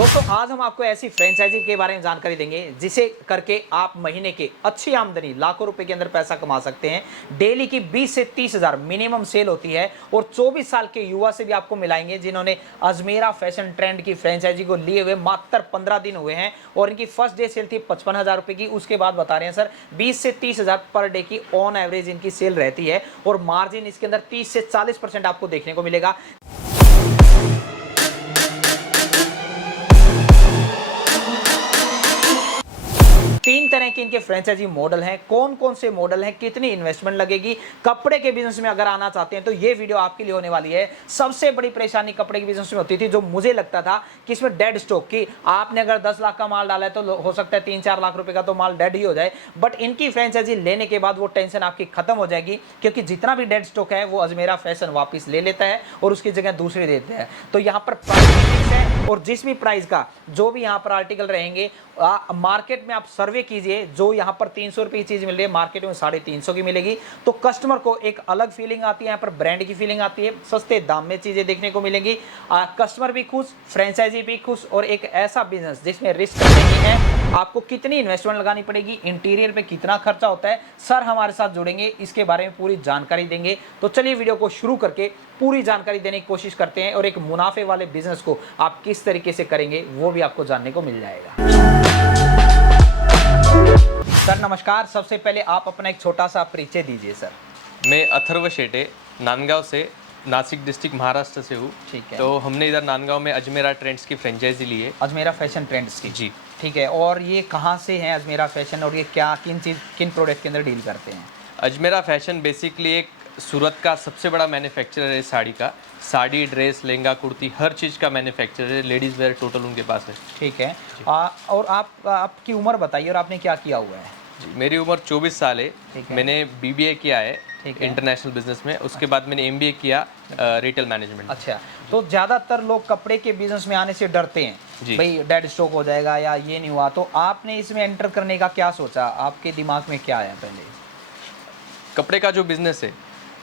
दोस्तों आज हम आपको ऐसी फ्रेंचाइजी के बारे में जानकारी देंगे जिसे करके आप महीने के अच्छी आमदनी लाखों रुपए के अंदर पैसा कमा सकते हैं। डेली की 20 से 30 हजार मिनिमम सेल होती है और 24 साल के युवा से भी आपको मिलाएंगे जिन्होंने अजमेरा फैशन ट्रेंड की फ्रेंचाइजी को लिए हुए मात्र 15 दिन हुए हैं और इनकी फर्स्ट डे सेल थी 55,000 रुपए की। उसके बाद बता रहे हैं सर 20 से 30,000 पर डे की ऑन एवरेज इनकी सेल रहती है और मार्जिन इसके अंदर 30 से 40% आपको देखने को मिलेगा। तीन तरह के इनके फ्रेंचाइजी मॉडल हैं। कौन कौन से मॉडल हैं, कितनी इन्वेस्टमेंट लगेगी, कपड़े के बिजनेस में अगर आना चाहते हैं तो ये वीडियो आपके लिए होने वाली है। सबसे बड़ी परेशानी कपड़े के बिजनेस में होती थी जो मुझे लगता था कि इसमें डेड स्टॉक की आपने अगर 10 लाख का माल डाला है तो हो सकता है 3-4 लाख रुपए का तो माल डेड ही हो जाए। बट इनकी फ्रेंचाइजी लेने के बाद वो टेंशन आपकी खत्म हो जाएगी क्योंकि जितना भी डेड स्टॉक है वो अजमेरा फैशन वापस ले लेता है और उसकी जगह दूसरी देते हैं। तो यहाँ पर प्राइस है और जिस भी प्राइस का जो भी यहाँ पर आर्टिकल रहेंगे मार्केट में आप सर्वे कीजिए, जो यहाँ पर 300 रुपये की चीज मिल रही है मार्केट में 350 की मिलेगी। तो कस्टमर को एक अलग फीलिंग आती है, यहाँ पर ब्रांड की फीलिंग आती है, सस्ते दाम में चीजें देखने को मिलेंगी। कस्टमर भी खुश, फ्रेंचाइजी भी खुश और एक ऐसा बिजनेस जिसमें रिस्क नहीं है। आपको कितनी इन्वेस्टमेंट लगानी पड़ेगी, इंटीरियर पे कितना खर्चा होता है, सर हमारे साथ जुड़ेंगे, इसके बारे में पूरी जानकारी देंगे। तो चलिए वीडियो को शुरू करके पूरी जानकारी देने की कोशिश करते हैं और एक मुनाफे वाले बिजनेस को आप किस तरीके से करेंगे वो भी आपको जानने को मिल जाएगा। सर नमस्कार, सबसे पहले आप अपना एक छोटा सा परिचय दीजिए सर। मैं अथर्व शेटे नांदगांव से, नासिक डिस्ट्रिक्ट महाराष्ट्र से हूँ। ठीक है। तो हमने इधर नांदगांव में अजमेरा ट्रेंड्स की फ्रेंचाइजी ली है। अजमेरा फैशन ट्रेंड्स की? जी। ठीक है। और ये कहाँ से है अजमेरा फैशन और ये क्या किन प्रोडक्ट के अंदर डील करते हैं? अजमेरा फैशन बेसिकली एक सूरत का सबसे बड़ा मैन्युफैक्चरर है साड़ी का। साड़ी, ड्रेस, लहंगा, कुर्ती, हर चीज़ का मैन्युफैक्चरर है। लेडीज़ वेयर टोटल उनके पास है। ठीक है। और आपकी उम्र बताइए और आपने क्या किया हुआ है? जी, मेरी उम्र 24 साल है। मैंने BBA किया है इंटरनेशनल बिजनेस में। उसके बाद मैंने MBA किया रिटेल मैनेजमेंट। अच्छा, तो ज़्यादातर लोग कपड़े के बिजनेस में आने से डरते हैं, भाई डेड स्टॉक हो जाएगा या ये नहीं हुआ। तो आपने इसमें एंटर करने का क्या सोचा, आपके दिमाग में क्या आया? पहले कपड़े का जो बिजनेस है,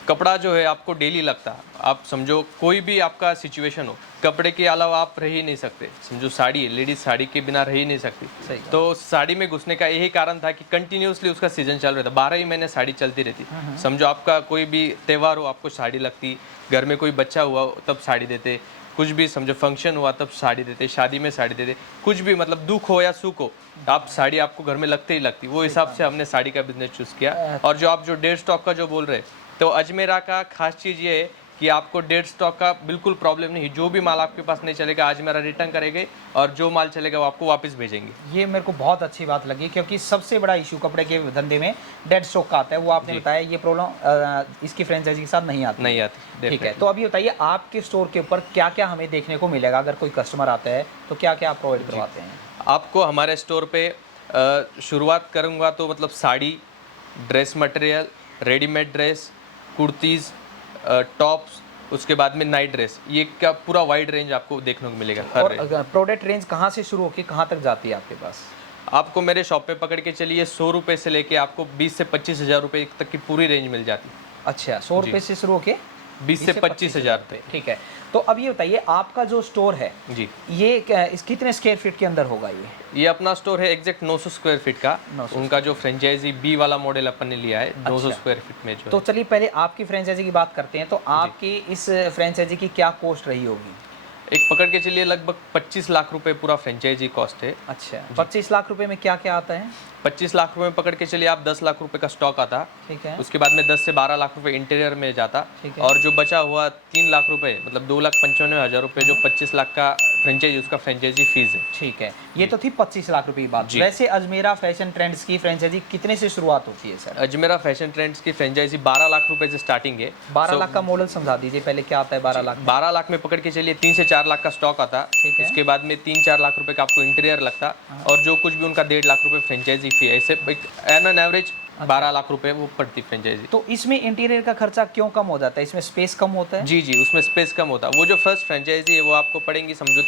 कपड़ा जो है आपको डेली लगता है। आप समझो कोई भी आपका सिचुएशन हो, कपड़े के अलावा आप रह ही नहीं सकते। समझो साड़ी है, लेडीज साड़ी के बिना रह ही नहीं सकती। तो साड़ी में घुसने का यही कारण था कि कंटिन्यूसली उसका सीजन चल रहा था। 12 ही महीने साड़ी चलती रहती। समझो आपका कोई भी त्यौहार हो आपको साड़ी लगती, घर में कोई बच्चा हुआ तब साड़ी देते, कुछ भी समझो फंक्शन हुआ तब साड़ी देते, शादी में साड़ी देते, कुछ भी मतलब दुख हो या सुख हो आप साड़ी आपको घर में लगते ही लगती। वो हिसाब से हमने साड़ी का बिजनेस चूज़ किया। और जो आप जो डेड स्टॉक का जो बोल रहे, तो अजमेरा का खास चीज़ ये है कि आपको डेड स्टॉक का बिल्कुल प्रॉब्लम नहीं। जो भी माल आपके पास नहीं चलेगा अजमेरा रिटर्न करेंगे और जो माल चलेगा वो आपको वापस भेजेंगे। ये मेरे को बहुत अच्छी बात लगी क्योंकि सबसे बड़ा इशू कपड़े के धंधे में डेड स्टॉक का आता है। वो आपने बताया ये प्रॉब्लम इसकी फ्रेंचाइजी के साथ नहीं आती। ठीक है। तो अभी बताइए आपके स्टोर के ऊपर क्या क्या हमें देखने को मिलेगा? अगर कोई कस्टमर आता है तो क्या क्या आप प्रोवाइड करवाते हैं? आपको हमारे स्टोर पे शुरुआत करूँगा तो मतलब sari, dress material, readymade dress, kurtis, tops, उसके बाद में नाइट ड्रेस, ये क्या पूरा वाइड रेंज आपको देखने को मिलेगा। और प्रोडक्ट रेंज कहाँ से शुरू होकर कहाँ तक जाती है आपके पास? आपको मेरे शॉप पे पकड़ के चलिए 100 रुपये से लेके आपको 20 से 25 हज़ार रुपये तक की पूरी रेंज मिल जाती है। अच्छा, 100 रुपये से शुरू होके 20 से 25 हज़ार रुपये। ठीक है। तो अब ये बताइए आपका जो स्टोर है जी, ये कितने स्क्वायर फीट के अंदर होगा? ये अपना स्टोर है एग्जैक्ट 900 स्क्वायर फीट का। उनका जो फ्रेंचाइजी B वाला मॉडल अपन ने लिया है 900 स्क्वायर फीट में जो। तो चलिए पहले आपकी फ्रेंचाइजी की बात करते हैं। तो आपकी इस फ्रेंचाइजी की क्या कॉस्ट रही होगी? एक पकड़ के चलिए लगभग 25 लाख रुपए पूरा फ्रेंचाइजी कॉस्ट है। अच्छा, 25 लाख रुपए में क्या क्या आता है? 25 लाख रुपए में पकड़ के चलिए आप 10 लाख रुपए का स्टॉक आता। ठीक है। उसके बाद में 10 से 12 लाख रुपए इंटीरियर में जाता। और जो बचा हुआ 3 लाख रुपए मतलब 2,95,000 रुपए जो 25 लाख का फ्रेंचाइजी उसका फ्रेंचाइजी फीस है। ठीक है। ये तो थी 25 लाख रुपए की बात। वैसे अजमेरा फैशन ट्रेंड्स की फ्रेंचाइजी कितने से शुरुआत होती है सर? अजमेरा फैशन ट्रेंड्स की फ्रेंचाइजी 12 लाख रुपए से स्टार्टिंग है। 12 लाख का मॉडल समझा दीजिए पहले, क्या आता है 12 लाख? 12 लाख में पकड़ के चलिए 3 से 4 लाख का स्टॉक आता। उसके बाद में 3-4 लाख रुपए का आपको इंटीरियर लगता और जो कुछ भी उनका 1.5 लाख रुपए फ्रेंचाइजी फी है। ऐसे एन एवरेज 12 लाख रुपए वो पड़ती फ्रेंचाइजी। तो इसमें इंटीरियर का खर्चा क्यों कम हो जाता है? इसमें स्पेस कम होता है? जी, उसमें स्पेस कम होता है। वो जो फर्स्ट फ्रेंचाइजी है वो आपको पड़ेंगी समझो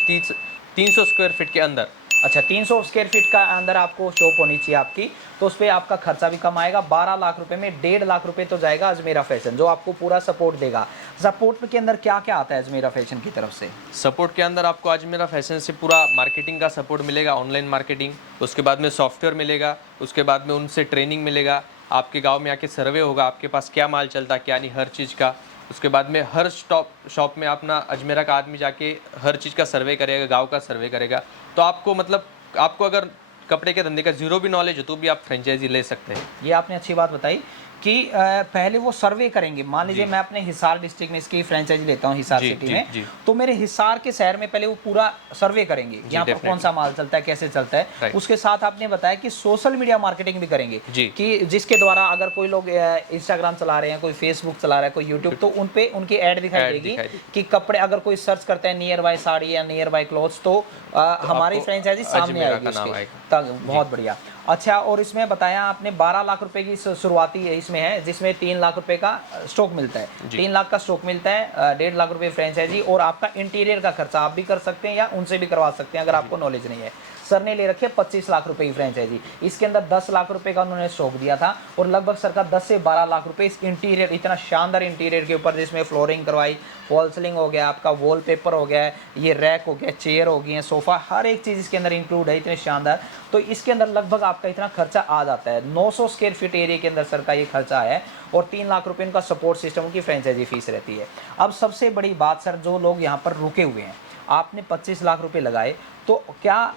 300 स्क्वायर फीट के अंदर अच्छा, 300 स्क्वायर फीट का अंदर आपको शॉप होनी चाहिए आपकी, तो उस पर आपका खर्चा भी कम आएगा। 12 लाख रुपए में 1.5 लाख रुपए तो जाएगा अजमेरा फैशन, जो आपको पूरा सपोर्ट देगा। सपोर्ट के अंदर क्या क्या आता है अजमेरा फैशन की तरफ से? सपोर्ट के अंदर आपको अजमेरा फैशन से पूरा मार्केटिंग का सपोर्ट मिलेगा, ऑनलाइन मार्केटिंग, उसके बाद में सॉफ्टवेयर मिलेगा, उसके बाद में उनसे ट्रेनिंग मिलेगा, आपके गांव में आके सर्वे होगा, आपके पास क्या माल चलता है क्या नहीं, हर चीज़ का। उसके बाद में हर शॉप में अपना अजमेरा का आदमी जाके हर चीज़ का सर्वे करेगा, गांव का सर्वे करेगा। तो आपको मतलब आपको अगर कपड़े के धंधे का जीरो भी नॉलेज हो तो भी आप फ्रेंचाइजी ले सकते हैं। ये आपने अच्छी बात बताई कि पहले वो सर्वे करेंगे। मान लीजिए मैं अपने हिसार डिस्ट्रिक्ट में इसकी फ्रेंचाइजी लेता हूँ, हिसार जी, सिटी जी, में, जी। तो मेरे हिसार के शहर में पहले वो पूरा सर्वे करेंगे, यहाँ पर कौन सा माल चलता है, कैसे चलता है। राइट। उसके साथ आपने बताया कि सोशल मीडिया मार्केटिंग भी करेंगे, जी। कि जिसके द्वारा अगर कोई लोग इंस्टाग्राम चला रहे हैं, कोई फेसबुक चला रहा है, कोई यूट्यूब, तो उन पे उनकी ऐड दिखाई ऐड देगी दिखाई देगी। कि कपड़े अगर कोई सर्च करता है नियर बाय साड़ी या नियर बाय क्लॉथ्स, तो हमारी आपको फ्रेंचाइजी सामने अजमेरा आएगी का नाम उसके। आएगा। बहुत बढ़िया। अच्छा, और इसमें बताया आपने 12 लाख रुपए की शुरुआती है इसमें है, जिसमें 3 लाख रुपए का स्टॉक मिलता है। 3 लाख का स्टॉक मिलता है, 1.5 लाख रुपए फ्रेंचाइजी, और आपका इंटीरियर का खर्चा आप भी कर सकते हैं या उनसे भी करवा सकते हैं अगर आपको नॉलेज नहीं है। सर ने ले रखी है 25 लाख रुपए की फ्रेंचाइजी, इसके अंदर 10 लाख रुपए का उन्होंने स्टॉक दिया था, और लगभग सर का 10 से 12 लाख रुपए इस इंटीरियर, इतना शानदार इंटीरियर के ऊपर, जिसमें फ्लोरिंग करवाई, वॉल सीलिंग हो गया, आपका वॉलपेपर हो गया, ये रैक हो गया, चेयर हो गई है, सोफा, हर एक चीज़ इसके अंदर इंक्लूड है, इतने शानदार। तो इसके अंदर लगभग आपका इतना खर्चा आ जाता है। 900 स्क्वायर फीट एरिया के अंदर सर का ये खर्चा है, और 3 लाख रुपए उनका सपोर्ट सिस्टम की फ्रेंचाइजी फीस रहती है। अब सबसे बड़ी बात सर, जो लोग यहाँ पर रुके हुए हैं, आपने 25 लाख रुपए लगाए, तो क्या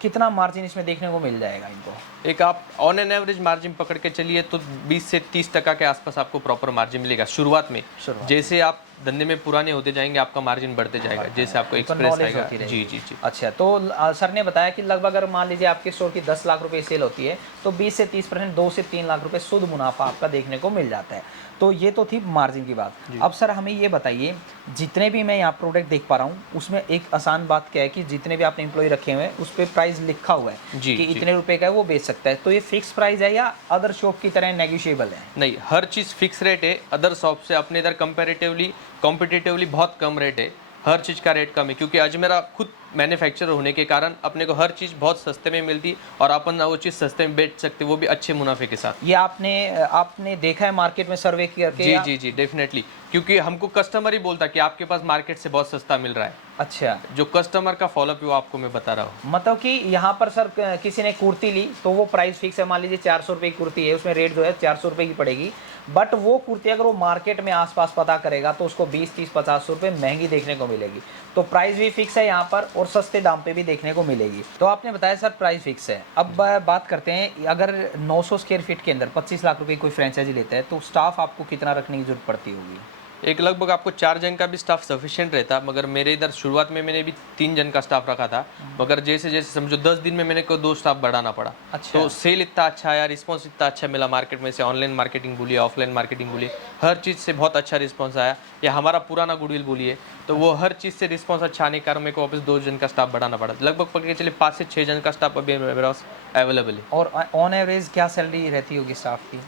कितना मार्जिन इसमें देखने को मिल जाएगा इनको? एक आप ऑन एन एवरेज मार्जिन पकड़ के चलिए तो 20 से 30% के आसपास आपको प्रॉपर मार्जिन मिलेगा शुरुआत में। जैसे आप धंधे में पुराने होते जाएंगे आपका मार्जिन बढ़ते जाएगा, जैसे आपको एक्सप्रेस आएगा। जी जी जी। अच्छा, तो सर ने बताया कि लगभग अगर मान लीजिए आपके स्टोर की 10 लाख रुपए सेल होती है, तो 20 से 30%, 2 से 3 लाख रुपए शुद्ध मुनाफा आपका देखने को मिल जाता है। तो ये तो थी मार्जिन की बात। अब सर हमें ये बताइए, जितने भी मैं यहाँ प्रोडक्ट देख पा रहा हूँ, उसमें एक आसान बात क्या है कि जितने भी आपने एम्प्लॉय रखे हुए हैं उस पर प्राइस लिखा हुआ है जी, कि जी। इतने रुपए का है, वो बेच सकता है। तो ये फिक्स प्राइस है या अदर शॉप की तरह नेगोशिएबल है? नहीं, हर चीज़ फिक्स रेट है। अदर शॉप से अपने इधर कंपेरेटिवली कॉम्पिटिटिवली बहुत कम रेट है। हर चीज़ का रेट कम है क्योंकि अजमेरा खुद मैन्युफैक्चरर होने के कारण अपने को हर चीज़ बहुत सस्ते में मिलती और अपन वो चीज़ सस्ते में बेच सकते, वो भी अच्छे मुनाफे के साथ। ये आपने देखा है मार्केट में सर्वे करके? जी जी जी, डेफिनेटली, क्योंकि हमको कस्टमर ही बोलता कि आपके पास मार्केट से बहुत सस्ता मिल रहा है। अच्छा, जो कस्टमर का फॉलोअप है वो आपको मैं बता रहा हूँ। मतलब कि यहाँ पर सर किसी ने कुर्ती ली तो वो प्राइस फिक्स है, मान लीजिए 400 रुपये की कुर्ती है, उसमें रेट जो है 400 रुपये की पड़ेगी, बट वो कुर्ती अगर वो मार्केट में आसपास पता करेगा तो उसको 20, 30, 50 रुपये महंगी देखने को मिलेगी। तो प्राइस भी फिक्स है यहाँ पर और सस्ते दाम पे भी देखने को मिलेगी। तो आपने बताया सर प्राइस फिक्स है। अब बात करते हैं, अगर 900 स्क्वायर फीट के अंदर 25 लाख रुपये कोई फ्रेंचाइजी लेता है तो स्टाफ आपको कितना रखने की जरूरत पड़ती होगी? एक लगभग आपको 4 जन का भी स्टाफ सफिशिएंट रहता, मगर मेरे इधर शुरुआत में मैंने भी 3 जन का स्टाफ रखा था, मगर जैसे जैसे समझो 10 दिन में मैंने को 2 स्टाफ बढ़ाना पड़ा। अच्छा। तो सेल इतना अच्छा आया, रिस्पॉन्स इतना अच्छा मिला मार्केट में से, ऑनलाइन मार्केटिंग बोलिए, ऑफलाइन मार्केटिंग बोलिए, हर चीज़ से बहुत अच्छा रिस्पॉन्स आया, या हमारा पुराना गुडविल बोलिए, तो वो हर चीज़ से रिस्पॉन्स अच्छा आने के कारण मेरे को वापस 2 जन का स्टाफ बढ़ाना पड़ा। लगभग पकड़ के चलिए 5 से 6 जन का स्टाफ अभी मेरे पास अवेलेबल है। और ऑन एवरेज क्या सैलरी रहती होगी स्टाफ की?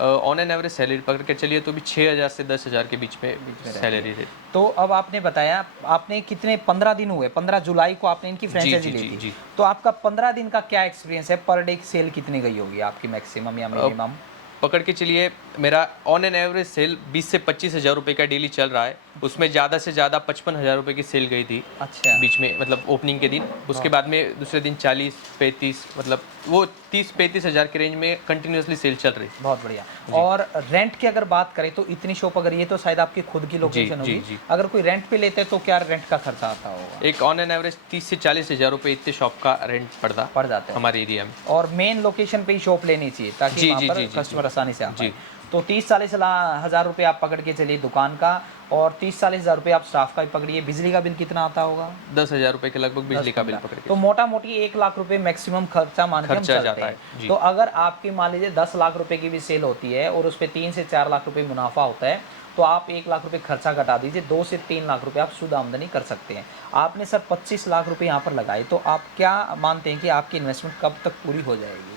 ऑन एन एवरेज सैलरी पकड़ के चलिए तो भी 6,000 से 10,000 के बीच में सैलरी रहती। तो अब आपने बताया आपने कितने 15 दिन हुए, 15 जुलाई को आपने इनकी फ्रेंचाइजी ली थी, तो आपका 15 दिन का क्या एक्सपीरियंस है? पर डे की सेल कितनी गई होगी आपकी, मैक्सिमम या मिनिमम? पकड़ के चलिए मेरा ऑन एन एवरेज सेल 20 से 25,000 रुपये का डेली चल रहा है, उसमें ज़्यादा से ज़्यादा 55,000 रुपये की सेल गई थी। अच्छा। बीच में मतलब ओपनिंग के दिन, उसके बाद में दूसरे दिन 40-35, मतलब वो 30-35,000 के रेंज में कंटिन्यूसली सेल चल रही। बहुत बढ़िया। और रेंट की अगर बात करें तो इतनी शॉप, अगर ये तो शायद आपकी खुद की लोकेशन होगी, अगर कोई रेंट पे लेते हैं तो क्या रेंट का खर्चा आता होगा? एक ऑन एन एवरेज 30 से 40,000 रुपये इतने शॉप का रेंट पड़ जाता है हमारे एरिया में। और मेन लोकेशन पे ही शॉप लेनी चाहिए ताकि वहाँ पर कस्टमर आसानी से आ पाए। तो 30-40 हज़ार रुपये आप पकड़ के चलिए दुकान का, और 30-40 हज़ार रुपये आप स्टाफ का भी पकड़िए। बिजली का बिल कितना आता होगा? 10,000 रुपये के लगभग बिजली का बिल पकड़ के। तो मोटा मोटी 1 लाख रुपये मैक्सिमम खर्चा मान के हम चलते हैं। तो अगर आपकी मान लीजिए 10 लाख रुपए की भी सेल होती है और उस पर 3 से 4 लाख रुपए मुनाफा होता है, तो आप 1 लाख रुपए खर्चा घटा दीजिए, 2 से 3 लाख रुपए आप शुद्ध आमदनी कर सकते हैं। आपने सर 25 लाख रुपए यहाँ पर लगाए, तो आप क्या मानते हैं कि आपकी इन्वेस्टमेंट कब तक पूरी हो जाएगी?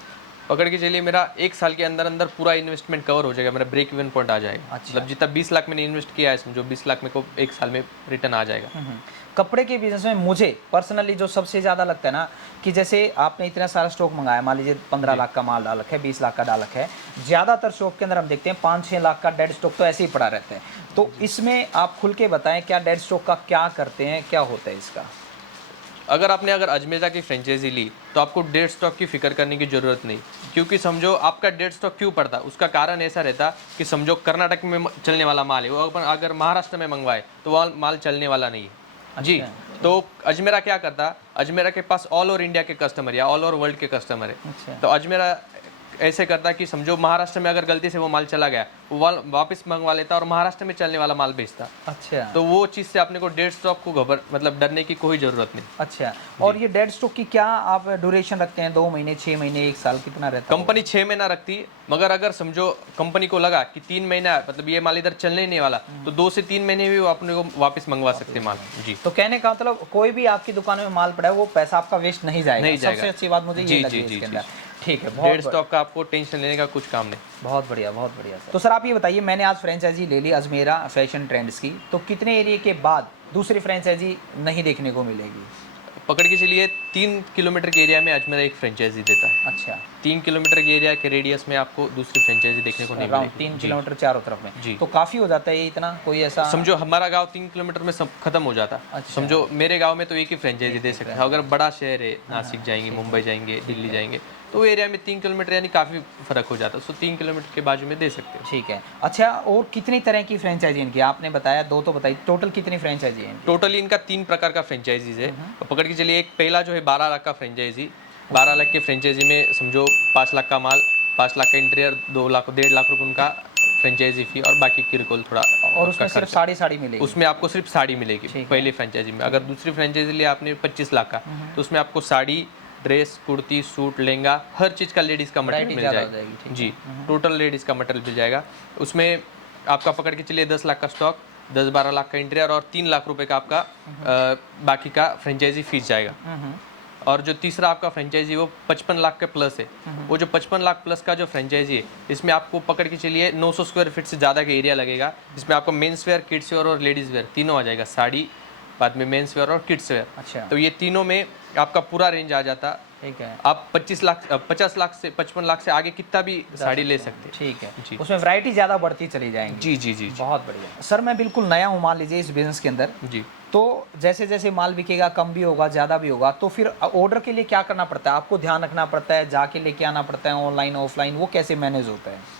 पकड़ के चलिए मेरा 1 साल के अंदर अंदर पूरा इन्वेस्टमेंट कवर हो जाएगा, मेरा ब्रेक इवन पॉइंट आ जाएगा। अच्छा। मतलब जितना 20 लाख मैंने इन्वेस्ट किया है, समझो 20 लाख मेरे को 1 साल में रिटर्न आ जाएगा। कपड़े के बिजनेस में मुझे पर्सनली जो सबसे ज़्यादा लगता है ना कि जैसे आपने इतना सारा स्टॉक मंगाया, मान लीजिए 15 लाख का माल डाल रखा है, 20 लाख का डाल रखा है, ज़्यादातर शॉप के अंदर हम देखते हैं 5-6 लाख का डेड स्टॉक तो ऐसे ही पड़ा रहता है। तो इसमें आप खुल के बताएं क्या डेड स्टॉक का क्या करते हैं, क्या होता है इसका? अगर अजमेरा की फ्रेंचाइजी ली तो आपको डेड स्टॉक की फिक्र करने की ज़रूरत नहीं, क्योंकि समझो आपका डेड स्टॉक क्यों पड़ता, उसका कारण ऐसा रहता कि समझो कर्नाटक में चलने वाला माल है, वो अगर महाराष्ट्र में मंगवाए तो वह माल चलने वाला नहीं है। जी, तो अजमेरा क्या करता, अजमेरा के पास ऑल ओवर इंडिया के कस्टमर या ऑल ओवर वर्ल्ड के कस्टमर है। तो अजमेरा ऐसे करता कि समझो महाराष्ट्र में अगर गलती से वो माल चला गया, वो वापस मंगवा लेता और महाराष्ट्र में चलने वाला माल बेचता। अच्छा। तो वो चीज़ से अपने को डेड स्टॉक को मतलब डरने की कोई ज़रूरत नहीं। अच्छा, और ये डेड स्टॉक की क्या आप ड्यूरेशन रखते हैं? 2 महीने, 6 महीने, 1 साल, कितना रहता है? कंपनी 6 महीना रखती, मगर अगर समझो कंपनी को लगा कि 3 महीना मतलब ये माल इधर चलने ही नहीं वाला, तो 2 से 3 महीने भी वो अपने को वापस मंगवा सकते माल। जी, तो कहने का मतलब कोई भी आपकी दुकान में माल पड़ा है वो पैसा आपका वेस्ट नहीं जाएगा। नहीं जाएगा। सबसे अच्छी बात मुझे ये लगी इसके अंदर। ठीक है, डेड स्टॉक का आपको टेंशन लेने का कुछ काम नहीं। बहुत बढ़िया, बहुत बढ़िया सर। तो सर आप ये बताइए, मैंने आज फ्रेंचाइजी ले ली अजमेरा फैशन ट्रेंड्स की, तो कितने एरिया के बाद दूसरी फ्रेंचाइजी नहीं देखने को मिलेगी? पकड़ के चलिए 3 किलोमीटर के एरिया में अजमेरा एक फ्रेंचाइजी देता है। अच्छा, 3 किलोमीटर के एरिया के रेडियस में आपको दूसरी फ्रेंचाइजी देखने को नहीं मिलेगी। 3 किलोमीटर चारों तरफ में। जी, तो काफ़ी हो जाता है ये इतना, कोई ऐसा? समझो हमारा गांव 3 किलोमीटर में सब खत्म हो जाता। अच्छा। समझो मेरे गांव में तो एक ही फ्रेंचाइजी दे सकते हैं। अगर बड़ा शहर है, नासिक जाएंगे, मुंबई जाएंगे, दिल्ली जाएंगे, तो वो एरिया में 3 किलोमीटर यानी काफ़ी फर्क हो जाता है। सो 3 किलोमीटर के बाजू में दे सकते हो। ठीक है। अच्छा, और कितनी तरह की फ्रेंचाइजी इनकी? आपने बताया 2 तो बताई, टोटल कितनी फ्रेंचाइजी है? टोटली इनका 3 प्रकार का फ्रेंचाइजीज है। तो पकड़ के चलिए, एक पहला जो है 12 लाख का फ्रेंचाइजी। 12 लाख के फ्रेंचाइजी में समझो 5 लाख का माल, 5 लाख का इंटीरियर, 2 लाख 1.5 लाख रुपये उनका फ्रेंचाइजी फी और बाकी किरकोल थोड़ा। और उसमें सिर्फ साड़ी मिलेगी? उसमें आपको सिर्फ साड़ी मिलेगी पहली फ्रेंचाइजी में। अगर दूसरी फ्रेंचाइजी लिया आपने 25 लाख का, तो उसमें आपको साड़ी, ड्रेस, कुर्ती, सूट, लहंगा, हर चीज़ का लेडीज़ का मटेरियल मिल जाएगा। जी, टोटल लेडीज़ का मटेरियल मिल जाएगा। उसमें आपका पकड़ के चलिए 10 लाख का स्टॉक, 10-12 लाख का इंटीरियर और 3 लाख रुपए का आपका बाकी का फ्रेंचाइजी फीस जाएगा। और जो तीसरा आपका फ्रेंचाइजी वो 55 लाख के प्लस है। वो जो 55 लाख प्लस का जो फ्रेंचाइजी है, इसमें आपको पकड़ के चलिए 900 स्क्वायर फीट से ज़्यादा का एरिया लगेगा। इसमें आपको मेंस वेयर, किड्स वेयर और लेडीज़ वेयर तीनों आ जाएगा। साड़ी, बाद में मेंस वेयर और किड्स वेयर। अच्छा, तो ये तीनों में आपका पूरा रेंज आ जाता। ठीक है। आप 50 लाख से 55 लाख से आगे कितना भी साड़ी ले सकते हैं। ठीक है जी, उसमें वैरायटी ज़्यादा बढ़ती चली जाएंगी। जी जी जी, बहुत बढ़िया सर। मैं बिल्कुल नया हूँ मान लीजिए इस बिजनेस के अंदर, जी। तो जैसे जैसे माल बिकेगा, कम भी होगा, ज़्यादा भी होगा, तो फिर ऑर्डर के लिए क्या करना पड़ता है? आपको ध्यान रखना पड़ता है, जाके लेके आना पड़ता है, ऑनलाइन ऑफलाइन, वो कैसे मैनेज होता है?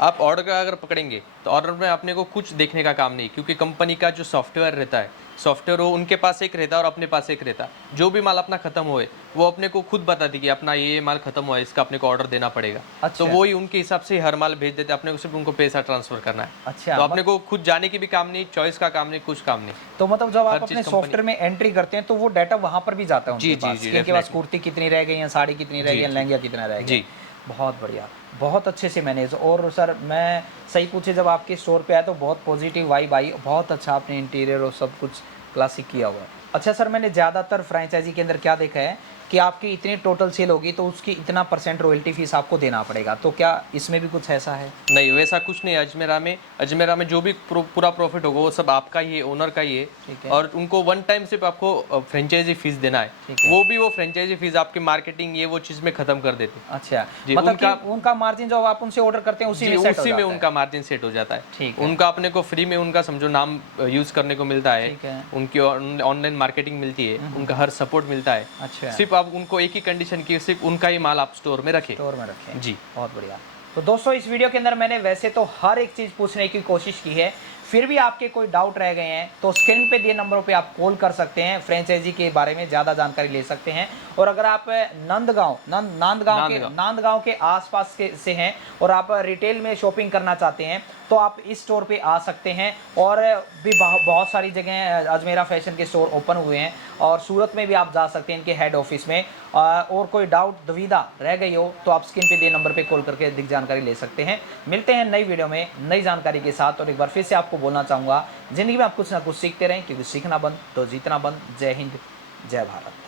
आप ऑर्डर का अगर पकड़ेंगे तो ऑर्डर में अपने को कुछ देखने का काम नहीं, क्योंकि कंपनी का जो सॉफ्टवेयर रहता है, सॉफ्टवेयर वो उनके पास एक रहता है और अपने पास एक रहता है। जो भी माल अपना खत्म होए वो अपने को खुद बताती कि अपना ये माल खत्म हुआ है, इसका अपने को ऑर्डर देना पड़ेगा। अच्छा। तो वो ही उनके हिसाब से हर माल भेज देते हैं, अपने को सिर्फ उनको पैसा ट्रांसफर करना है। अच्छा, तो अपने को खुद जाने की भी काम नहीं, चॉइस का काम नहीं, कुछ काम नहीं। तो मतलब जब आप हर चीज़ अपने सॉफ्टवेयर में एंट्री करते हैं तो वो डाटा वहाँ पर भी जाता है उनके जी, पास जी, कि इनके पास कुर्ती कितनी रह गई है, साड़ी कितनी रह गई है, लहंगा कितना रह गया? जी, बहुत बढ़िया, बहुत अच्छे से मैनेज। और सर मैं सही पूछे, जब आपके स्टोर पे आया तो बहुत पॉजिटिव वाइब आई, बहुत अच्छा आपने इंटीरियर और सब कुछ क्लासिक किया हुआ है। अच्छा सर, मैंने ज़्यादातर फ्रेंचाइजी के अंदर क्या देखा है कि आपकी इतनी टोटल सेल होगी तो उसकी इतना % रॉयल्टी फीस आपको देना पड़ेगा, तो क्या इसमें भी कुछ ऐसा है? नहीं, वैसा कुछ नहीं है। अजमेरा में जो भी पूरा प्रॉफिट होगा वो सब आपका ही है, ओनर का ही है। और उनको वन टाइम सिर्फ आपको फ्रेंचाइजी फीस देना है। वो भी वो फ्रेंचाइजी फीस आपकी मार्केटिंग ये वो चीज़ में खत्म कर देते हैं। अच्छा, मतलब उनका मार्जिन जो आप उनसे ऑर्डर करते हैं उसी में उनका मार्जिन सेट हो जाता है। ठीक है। उनका अपने को फ्री में उनका समझो नाम यूज करने को मिलता है, उनकी ऑनलाइन मार्केटिंग मिलती है, उनका हर सपोर्ट मिलता है। अच्छा, सिर्फ आप उनको एक ही कंडीशन की, सिर्फ उनका ही माल आप स्टोर में रखें। जी, बहुत बढ़िया। तो दोस्तों इस वीडियो के अंदर मैंने वैसे तो हर एक चीज़ पूछने की कोशिश की है, फिर भी आपके कोई डाउट रह गए हैं तो स्क्रीन पे दिए नंबरों पे आप कॉल कर सकते हैं, फ्रेंचाइजी के बारे में ज़्यादा जानकारी ले सकते हैं। और अगर आप नांदगांव के आसपास से हैं और आप रिटेल में शॉपिंग करना चाहते हैं तो आप इस स्टोर पे आ सकते हैं। और भी बहुत सारी जगह अजमेरा फैशन के स्टोर ओपन हुए हैं और सूरत में भी आप जा सकते हैं इनके हेड ऑफिस में। और कोई डाउट दुविधा रह गई हो तो आप स्क्रीन पे दिए नंबर पे कॉल करके अधिक जानकारी ले सकते हैं। मिलते हैं नई वीडियो में नई जानकारी के साथ। और एक बार फिर से आपको बोलना चाहूँगा, ज़िंदगी में आप कुछ ना कुछ सीखते रहें, क्योंकि सीखना बंद तो जीतना बंद। जय हिंद, जय भारत।